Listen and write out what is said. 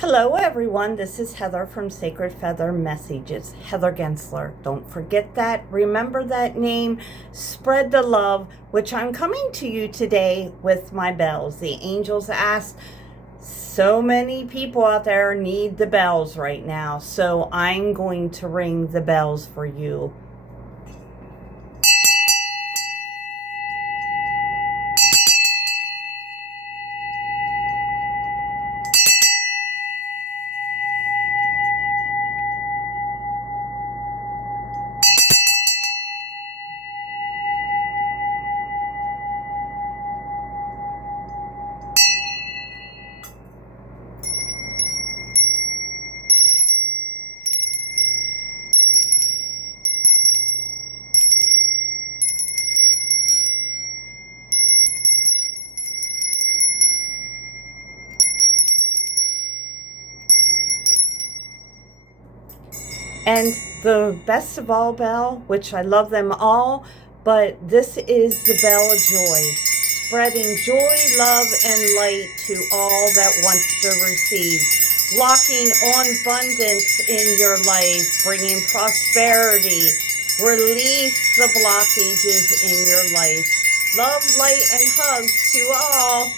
Hello, everyone. This is Heather from Sacred Feather Messages. Heather Gensler. Don't forget that. Remember that name. Spread the love, which I'm coming to you today with my bells. The angels asked, so many people out there need the bells right now, so I'm going to ring the bells for you. And the best of all bell, which I love them all, but this is the bell of joy, spreading joy, love, and light to all that wants to receive, blocking abundance in your life, bringing prosperity, release the blockages in your life. Love, light, and hugs to all.